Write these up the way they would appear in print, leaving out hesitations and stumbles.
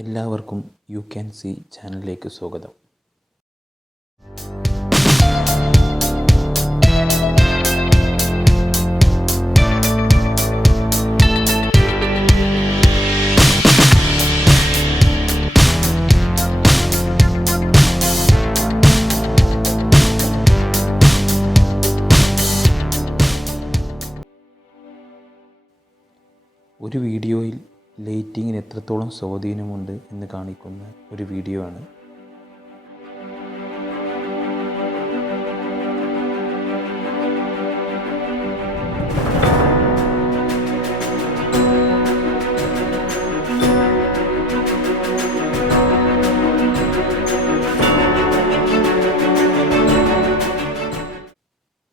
എല്ലാവർക്കും you can see ചാനലിലേക്ക് സ്വാഗതം. ഒരു വീഡിയോയിൽ ലൈറ്റിങ്ങിന് എത്രത്തോളം സ്വാധീനമുണ്ട് എന്ന് കാണിക്കുന്ന ഒരു വീഡിയോ ആണ്.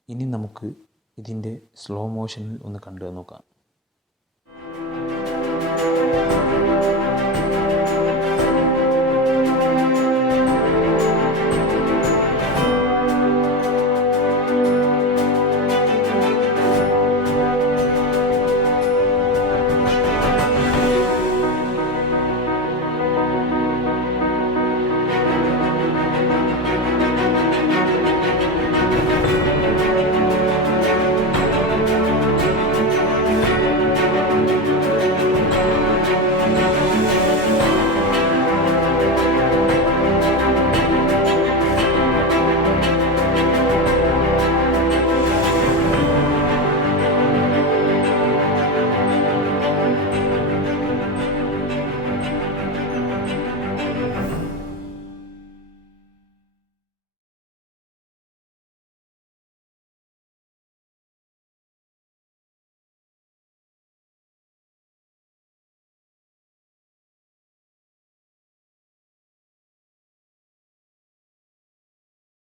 ഇനി നമുക്ക് ഇതിൻ്റെ സ്ലോ മോഷനിൽ ഒന്ന് കണ്ടു നോക്കാം.